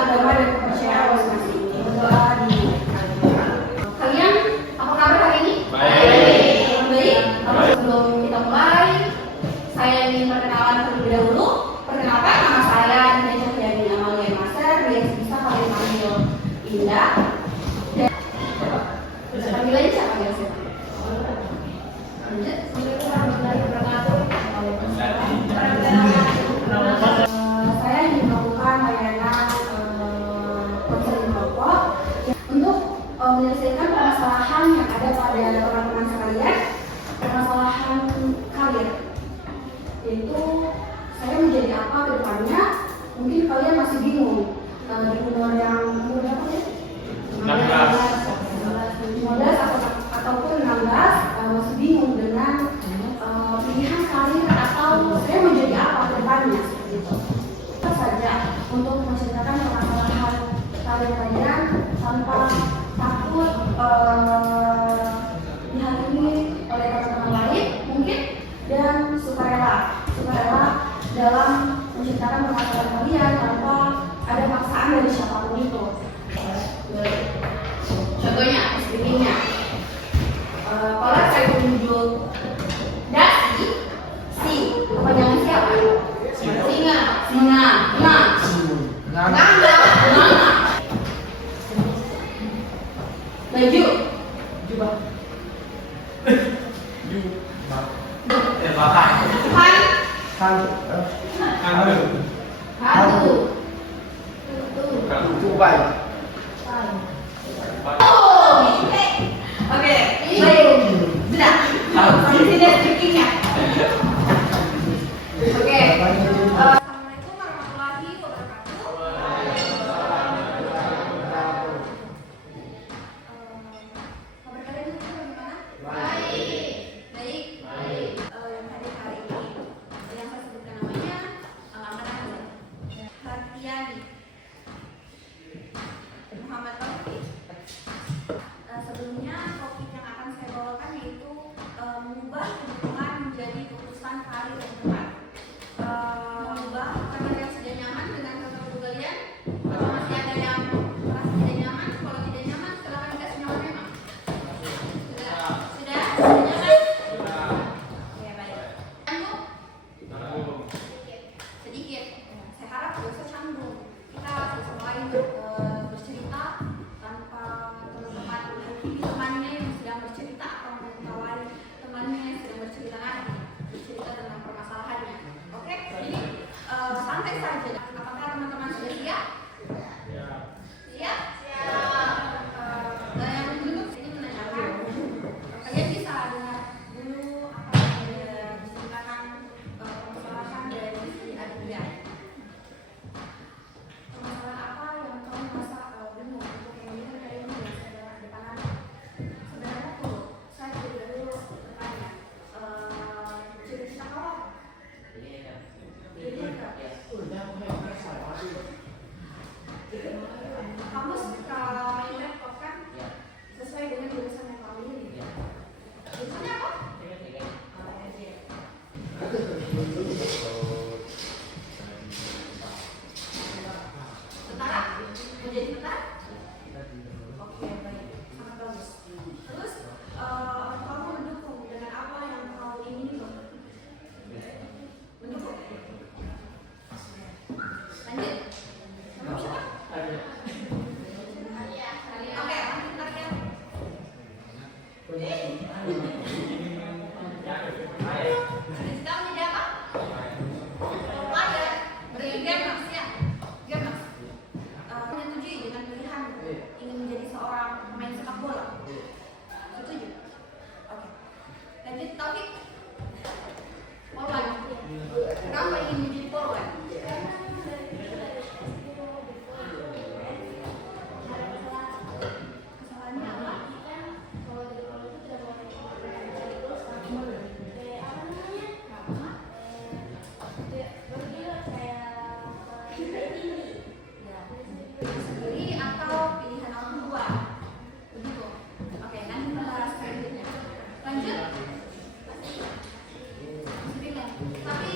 agama dan kepercayaan masing-masing. Berdoa di kalian apa kabar hari ini? Baik. Baik. Sebelum kita mulai, saya ingin perkenalan terlebih dahulu. Perkenalkan, nama saya Indah Cahyani Amalia Master, biasa bisa kalian panggil Indah. Dan panggil aja siapa biasa? Lanjut. Saya ingin melakukan layanan konseling kelompok untuk menyelesaikan permasalahan yang ada pada teman-teman sekalian, permasalahan karir, yaitu saya menjadi apa ke depannya. Mungkin kalian masih bingung di umur yang berapa ya? 15 ataupun 16 masih bingung dengan pilihan karir atau saya menjadi apa ke depannya seperti itu. Kita saja untuk menceritakan permasalahan karir kalian tanpa takut dihakimi oleh teman-teman lain mungkin, dan sukarela dalam menceritakan permasalahan kalian tanpa ada paksaan dari siapapun itu. Contohnya, speakingnya. Kalau saya tunjuk dasi, si, kepanjangan siapa? Singa, nganga, baju, jubah, Oke, baik. Sudah. Sampai sini speakingnya. Oke. Assalamualaikum warahmatullahi wabarakatuh. Kabar kalian itu bagaimana? Baik. Baik. Yang hadir hari ini, yang saya sebutkan namanya Amanah Hartiani Muhammad Taufik. Sebelumnya topik yang akan saya bawakan yaitu mengubah kebutuhan menjadi keputusan karir yang tepat. Mengubah karena yang sudah nyaman dengan kata kalian, atau masih ada yang merasa tidak nyaman? Kalau tidak nyaman, silakan dikasih nyaman memang. Sudah nyaman? Ya baik. Canggung? Sedikit. Saya harap tidak usah canggung. Kita sama lain bercerita tanpa teman-teman menghakimi temannya yang sedang bercerita atau mengetahui temannya yang sedang bercerita tentang permasalahannya. Oke, jadi santai saja. Apakah teman-teman sudah siap? Siap? Yang duduk ini menanyakan, kalian bisa dengar dulu apa yang diceritakan permasalahan dari si Aditya. Permasalahan apa yang kamu merasa bingung untuk yang ini dari ini yang depan Anda? Sebenarnya tuh, saya tidak dulu bertanya, cerita apa? Kamu suka main laptop kan? Sesuai dengan jurusan yang kamu pilih. Jurusannya apa? Tentara? Menjadi tentara? Oke, baik. Sangat bagus. Terus, kamu mendukung dengan apa yang kamu ingini? Mendukung? Lanjut. Kamu siapa? Oke, lanjut lagi. Cita menjadi apa? Player. Gamers ya? Gamers. Menyetujui dengan pilihan ingin menjadi seorang pemain sepak bola? Setuju? Oke. Lanjut topik. Polwan. Kenapa ingin menjadi polwan? Kesalahannya apa? Sendiri atau pilihan orang tua? Begitu. Oke, nanti kita bahas selanjutnya. Lanjut. Tapi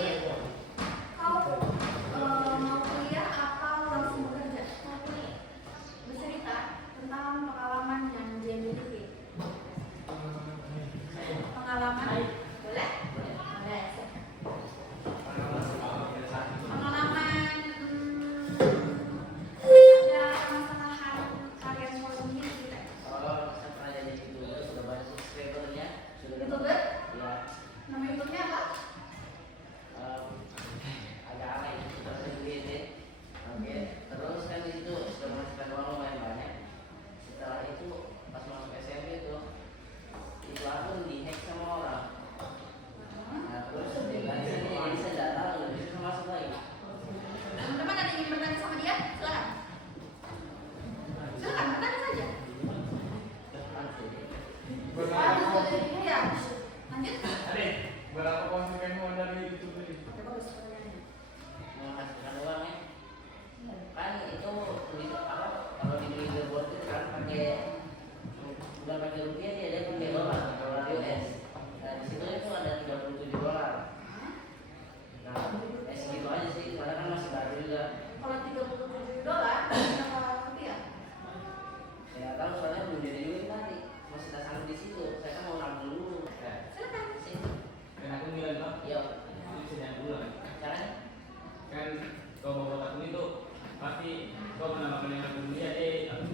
kau bawa kartu itu pasti kau menambahkan yang dunia atau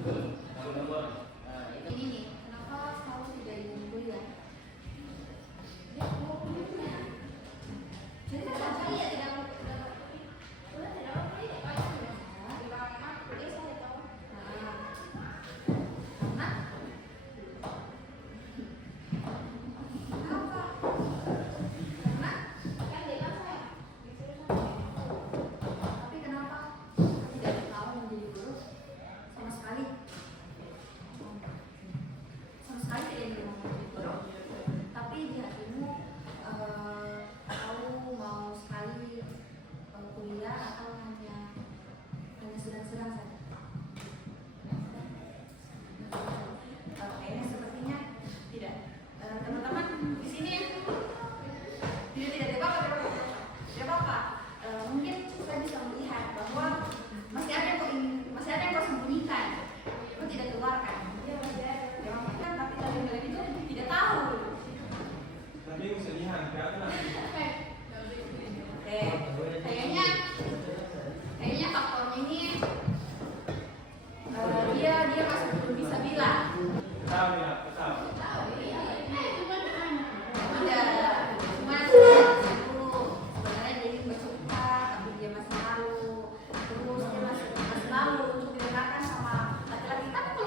satu nomor. Ini nih, kenapa selalu tidak ingin kuliah? Jadi kan saja ya tidak kayaknya faktornya ini dia masih belum bisa bilang. Tahu ya, tahu. Cuma sebenarnya dia ingin bersuka, tapi dia masih malu. Terus dia masih malu untuk didengarkan sama laki-laki.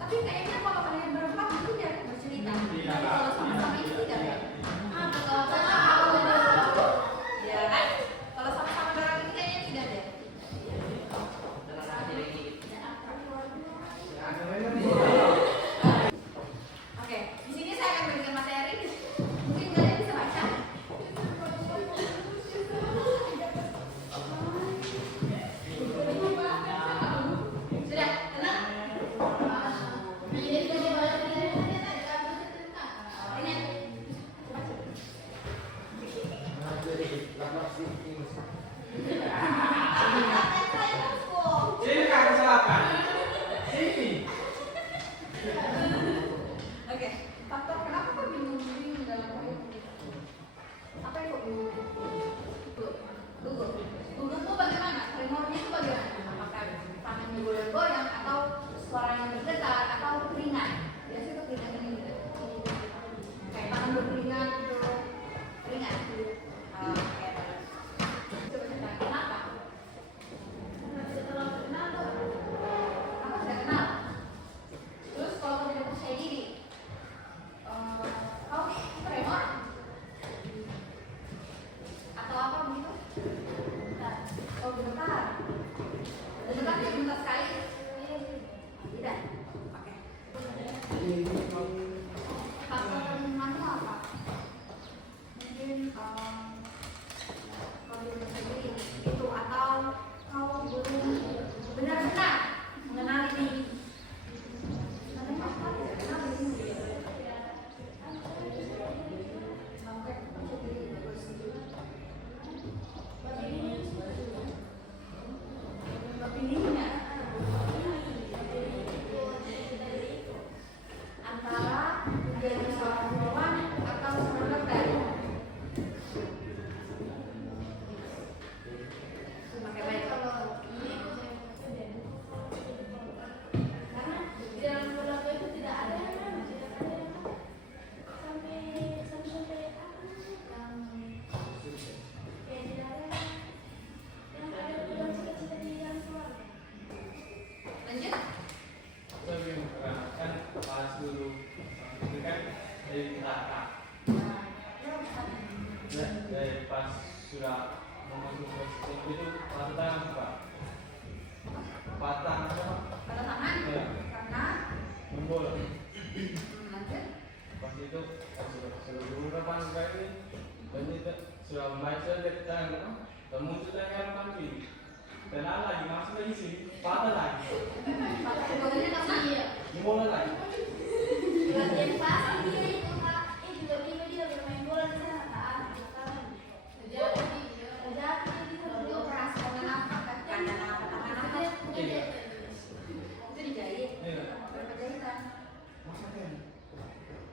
Tapi kayaknya kalau kalian berempat itu dia bercerita. Tapi kalau sama-sama itu tidak ya. Ya kan? Kalau sama-sama orang ini kayaknya tidak deh. Oke, di sini saya akan berikan materi. Mungkin kalian bisa baca. Sudah, tenang. Sini kan silakan. Sini. Oke, faktor kenapa kok bingung dalam hidup? Apa yang kok bingung? Gugup tuh bagaimana? Tremornya itu bagaimana? Apakah tangannya goyang-goyang atau suaranya bergetar atau keringat? Biasanya itu keringat ini gitu. Kayak tangan berkeringat gitu. Keringat. Oke. Coba cerita kenapa? Apa tidak kenal? Terus kalau kamu tidak percaya diri, kau tremor atau apa begitu? Oh gemetar, gemetar dia gemetar sekali? Tidak. Oke. Faktor penyemangnya apa? Mungkin kau tidak percaya diri itu atau kau belum benar-benar mengenali diri. Antara menjadi seorang perempuan atau seorang dokter. Semakin baik. Karena di dalam keluarga itu tidak ada sampai yang ada dalam cita-cita di dalam keluarga. Lanjut. Saya kan pas dulu itu kan dari neraka. Dari pas sudah mau masuk ke itu patah apa? Patah apa? Pada tangan Ya. karena Jempol. lanjut. Pas itu sudah beberapa kali dan itu sudah membaca dan muncul tangan kaki. Kenal lagi masuk lagi sih, patah lagi. Patah kemudian karena Dimulai lagi. Latihan pasti dia itu Kak. Tiba-tiba dia bermain bola di sana kan. Jadi kalau dioperasi kenapa kan kandang apa tangan apa Iya. itu dijahit. Iya. Berapa jahitan? Maksudnya?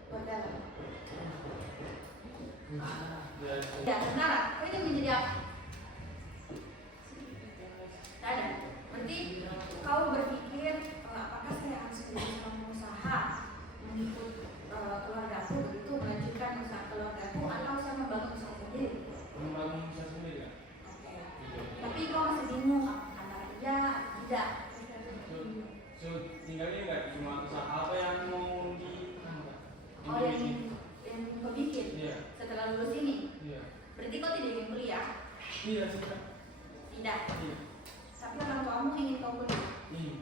Buat dalam. Ya. Ya, sekarang kau ini menjadi apa? Berarti kau tidak ingin kuliah? Iya sih Kak. Tidak. Iya. Tapi orang tuamu ingin kau kuliah? Iya.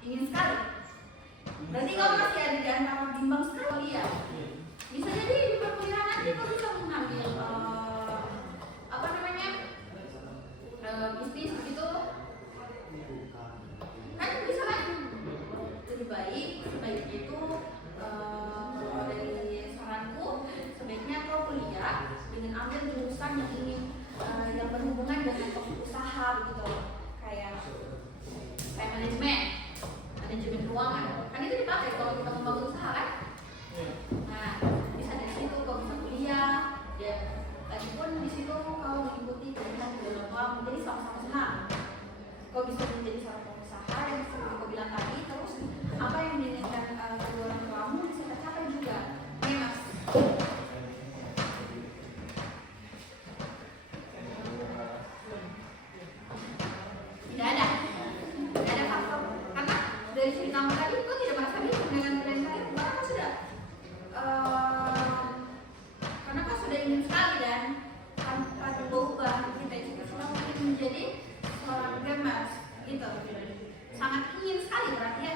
Ingin sekali. Berarti kau masih ada di antara bimbang sekali kuliah. Iya. Bisa jadi di perkuliahan nanti kau bisa mengambil apa namanya bisnis gitu. Kan bisa kan? Lebih baik sebaiknya itu dari saranku sebaiknya kau kuliah dengan ambil jurusan yang ingin yang berhubungan dengan usaha gitu, kayak manajemen keuangan. Kan itu dipakai kalau kita membangun usaha kan? Nah, bisa dari situ kau bisa kuliah. Ya, lagi pun di situ kau mengikuti pilihan kedua orang tua, jadi sama-sama senang. Kau bisa menjadi seorang pengusaha yang seperti kau bilang tadi, terus apa yang diinginkan kedua orang tuamu bisa tercapai juga. Oke mas. Tidak ada faktor, karena dari ceritamu tadi kau tidak merasa bingung dengan pilihan kalian, karena kau sudah karena kau sudah ingin sekali dan tanpa berubah cita-cita kamu ingin menjadi seorang gamers gitu, sangat ingin sekali berarti ya.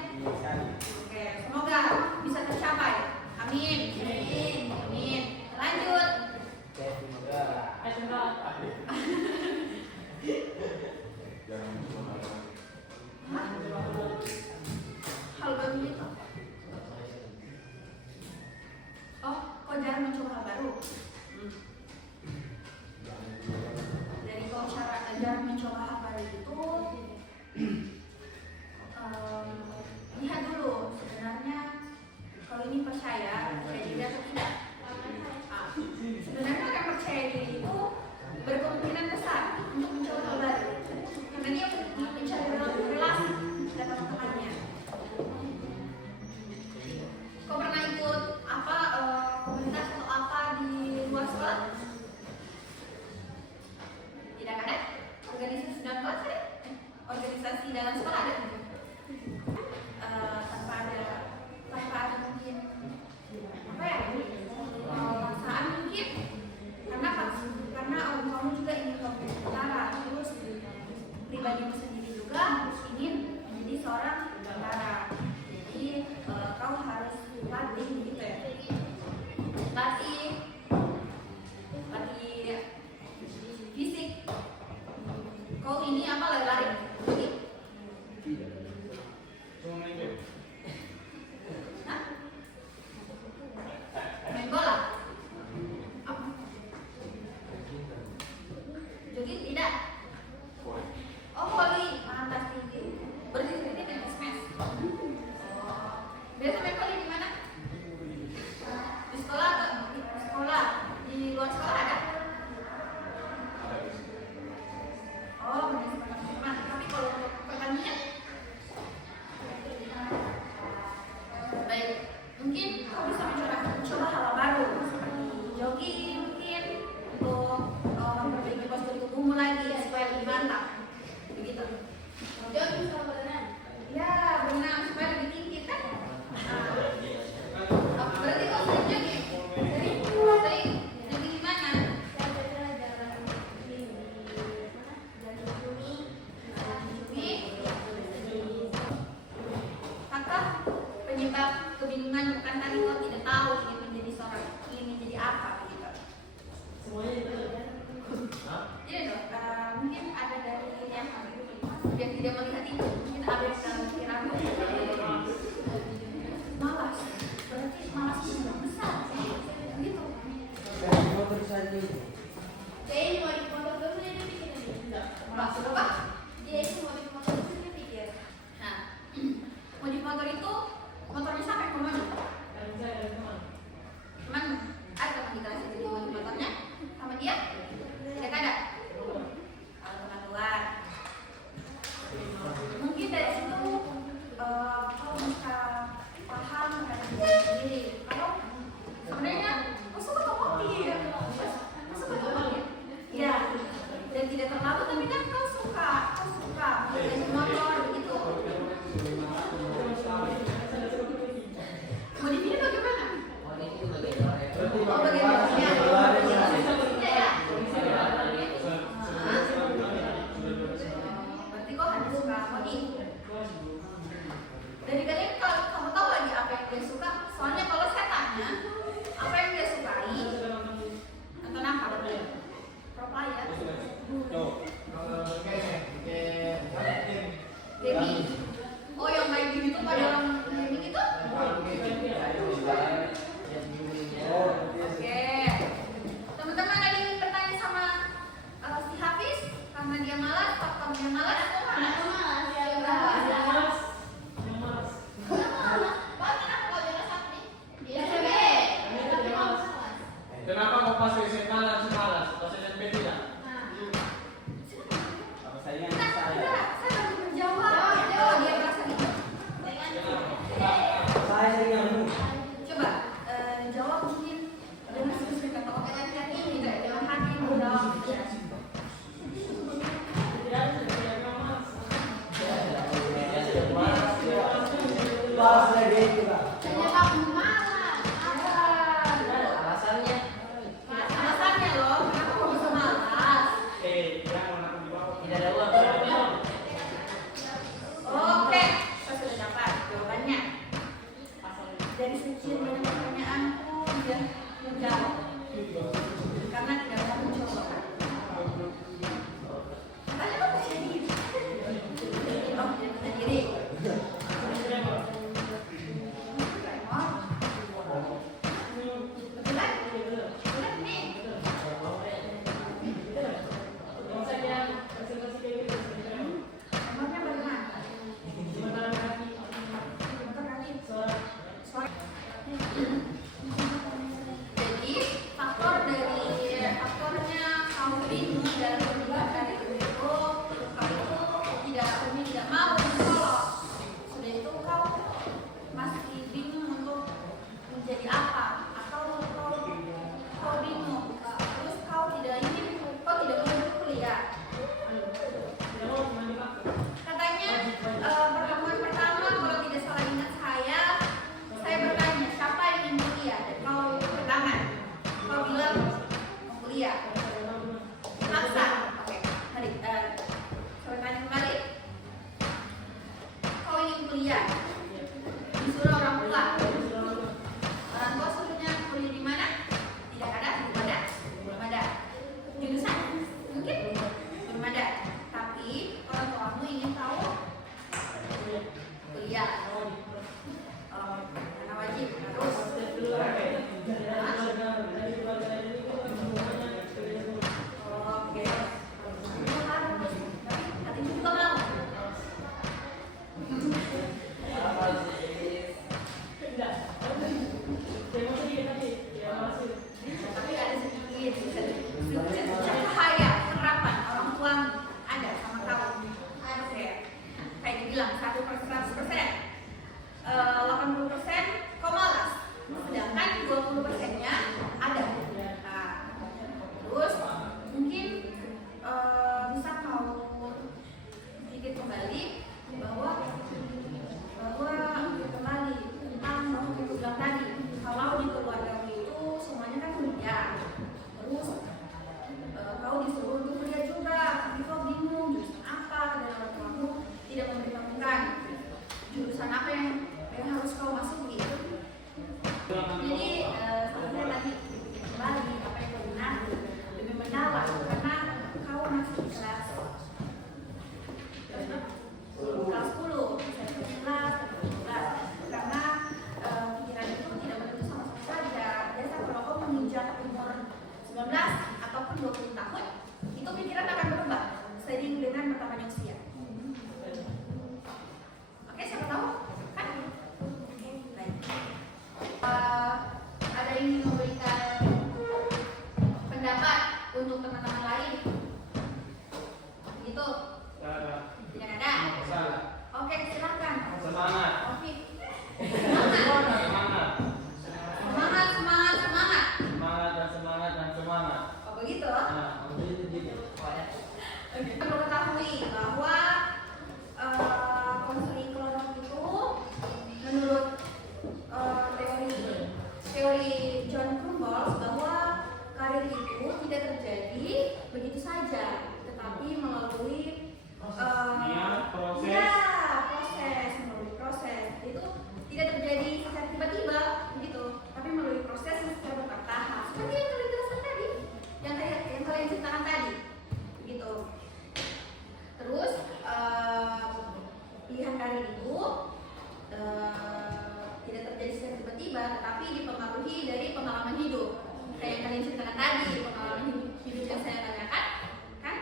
Oke, semoga bisa tercapai. Amin. Amin. Lanjut. Hah? Hal baru itu? Oh, kau jarang mencoba hal baru? Dari kau jarang mencoba hal baru itu, lihat dulu sebenarnya kau ini percaya diri atau tidak. Sebenarnya orang percaya diri itu berkemungkinan besar untuk mencoba hal baru, karena dia mencari relasi dan teman-temannya. Kau pernah ikut apa komunitas atau apa di luar sekolah? Tidak ada? Organisasi dalam kelas ada? Organisasi dalam sekolah ada? Tanpa ada mungkin apa ya? Paksaan mungkin karena orang kamu juga ingin berbicara, terus pribadimu sendiri juga ingin menjadi seorang tentara. Jadi kau harus latih gitu ya. Latih fisik. Kau ini apa lari-lari? Cuma main game. Hah? Main bola? Apa? Jogging tidak? Oh, volley. Mantap tinggi. Berarti ini main smash. Biasa main volley di mana? Di sekolah atau di sekolah? Di luar sekolah ada? Oh, main sekolah teman. Tapi kalau untuk pertandingan? Baik, mungkin kau bisa mencoba hal baru seperti jogging mungkin untuk memperbaiki postur tubuhmu lagi supaya lebih mantap. Begitu. Jogging sama berenang. Ya, berenang supaya lebih tinggi kan? Berarti kau sering jogging? Sering jogging di mana? Saya biasanya jalan di mana? Jalan dulu. Maka penyebab kebingungan bukan tadi kau tidak tahu ingin menjadi apa begitu. Iya dong, mungkin ada dari yang tidak melihat itu, mungkin ada yang pikiran malas, berarti malas itu yang besar, begitu. Jadi mau di motor dulu dia pikir ini. Maksud apa? Dia itu mau di motor dulu dia pikir. Nah, modif motor itu motornya sampai ke mana? Teman, ada teman di kelas itu modif motornya sama dia? Tidak ada. Kalau teman luar, mungkin dari situ kau bisa paham terhadap diri sendiri. Kalau sebenarnya kau suka kopi ya, kau suka kopi ya, dan tidak terlalu tapi kan kau suka kuliah. Disuruh orang tua. Orang tua suruhnya kuliah di mana? Tidak ada, belum ada, belum ada. Jurusan mungkin belum ada. Tapi orang tuamu ingin tahu kuliah. Karena wajib harus. Oke. Hati juga mau. Tapi ada sedikit cahaya harapan orang tua ada sama kamu. Oke. Kayak dibilang 100%, 80% kau malas, sedangkan 20%-nya ada. Nah, terus mungkin bisa kau sedikit kembali bahwa kembali tentang yang aku bilang tadi, kalau di keluarga itu semuanya kan kuliah, terus kau disuruh untuk kuliah juga, tapi kau bingung jurusan apa dan orang tuamu tidak memberitahukan jurusan apa yang harus kau masuki. Jadi sebenarnya tadi kembali apa yang kau benar lebih mendalam karena kau masih kelas 10, saya kelas 12 karena pikiran itu tidak begitu sama saja. Biasa kalau kau menginjak umur 19 ataupun 20 tahun, itu pikiran akan berubah seiring dengan bertambahnya usia. Oke, siapa tahu? Kan? Oke, baik. Ada yang ingin memberikan pendapat untuk teman-teman lain? Gitu? Tidak ada? Salah. Oke, silakan. Semangat. Oke. Semangat. Semangat. Semangat, semangat, semangat. Semangat dan semangat dan semangat. Oh, begitu? Nah, Oke. Perlu ketahui bahwa konseling kelompok itu menurut teori John Crumbles bahwa karir itu tidak terjadi begitu saja, tetapi melalui proses. ya, melalui proses itu tidak terjadi secara tiba-tiba begitu, tapi melalui proses yang secara bertahap seperti yang kalian jelaskan tadi, yang kalian ceritakan tadi begitu. Terus pilihan karir itu tidak terjadi secara tiba-tiba, tetapi dipengaruhi dari pengalaman hidup kayak yang kalian ceritakan tadi, pengalaman hidup yang saya tanyakan kan.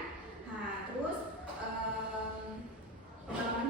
Nah terus pengalaman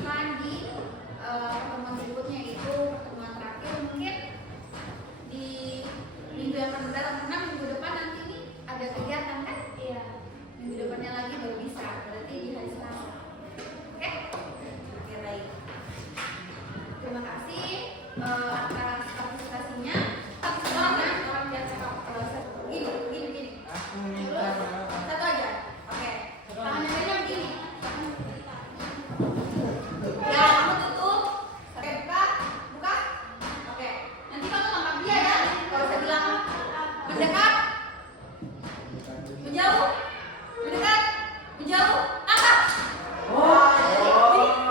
lanjutkan di pertemuan berikutnya, yaitu pertemuan terakhir mungkin di minggu yang akan datang, karena minggu depan nanti ini ada kegiatan kan? Iya. Minggu depannya lagi baru bisa, berarti di hari Selasa. Oke? Oke, baik. Terima kasih atas partisipasinya. Tapi sebenarnya orang yang cakap gini. Aku minta maaf. Satu aja. Oke. Tangannya Rena begini. Ya, kamu tutup. Oke, buka. Oke. Nanti kamu tangkap dia ya. Kalau saya bilang mendekat, menjauh, mendekat, menjauh, tangkap.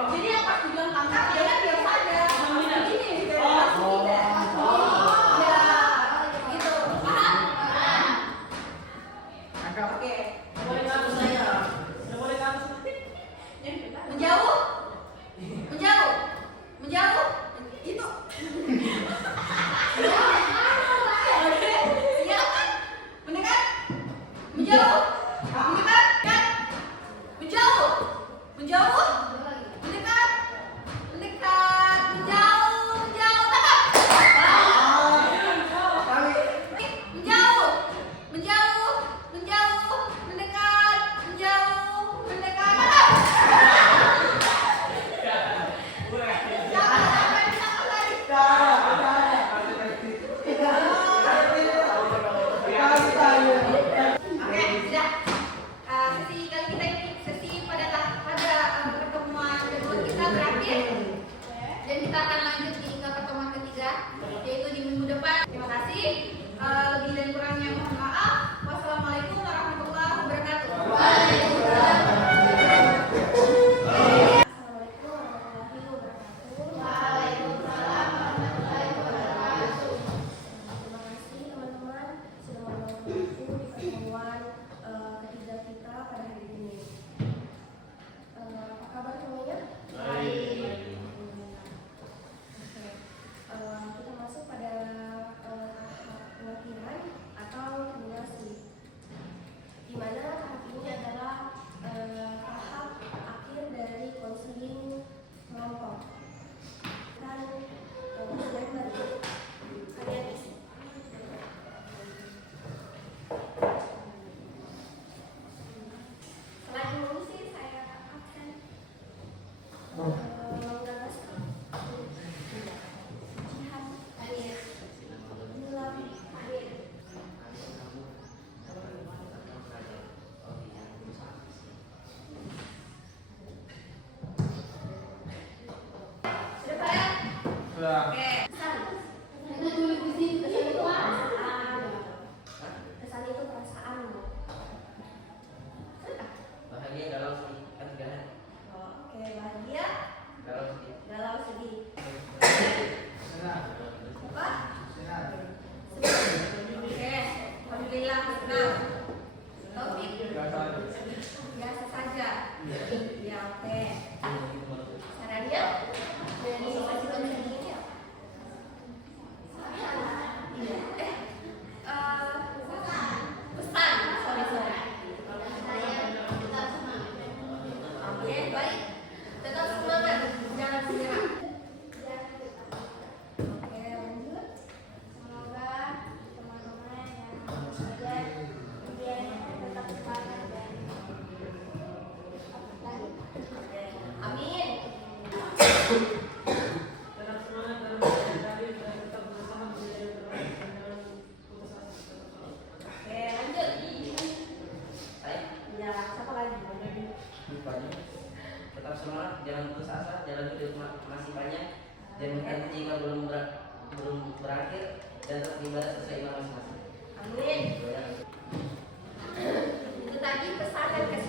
Jadi yang pas dibilang tangkap, jangan diam saja. Begini, gitu. Tidak. Ya, gitu. Paham? Angkat. Oke. Menjauh, itu. Oke, siap kan? Mendekat, menjauh, mendekat, kan? Menjauh, mendekat, mendekat, menjauh, tangkap. Menjauh, mendekat, tangkap. Oke, sudah. Sesi kali kita ini sesi pada pertemuan kedua kita berakhir, dan kita akan lanjut ke pertemuan ketiga, yaitu di minggu depan. Terima kasih. Lebih dan kurangnya mohon maaf. Wassalamualaikum warahmatullahi wabarakatuh. Terima kasih teman-teman sudah menolong aku di pertemuan ketiga kita pada hari ini. Apa kabar semuanya? Baik. Kita masuk pada tahap pengakhiran atau simulasi, di mana tahap ini adalah tahap akhir dari konseling kelompok. Dan kalian isi. Selain mengisi, saya absen. Jihan hadir. Nilam hadir. Sudah pada? Sudah. Oke. Kesan itu perasaan. Bahagia galau sedih kan tiga hari. Oke, bahagia, Galau sedih. galau, sedih. Senang. Apa? Senang. Oke, alhamdulillah senang. Taufik, Biasa. biasa saja. Ya, oke. Saradia dari sesi konseling ini apa? Iya. Pesan. Sorry. Oke, baik. Tetap semangat, jangan menyerah. Oke, lanjut. Semoga teman-teman yang belajar ujiannya tetap semangat dan Amin. Tetap semangat dalam belajar dan tetap berusaha menjadi yang terbaik dan jangan putus asa. Oke, lanjut. Saya Ya, siapa lagi? lupanya. Tetap semangat, jangan putus asa, jalan hidup masih panjang. Jangan berhenti jika belum berakhir dan tetap ibadah sesuai iman masing-masing. Amin. Itu tadi pesan dan kesan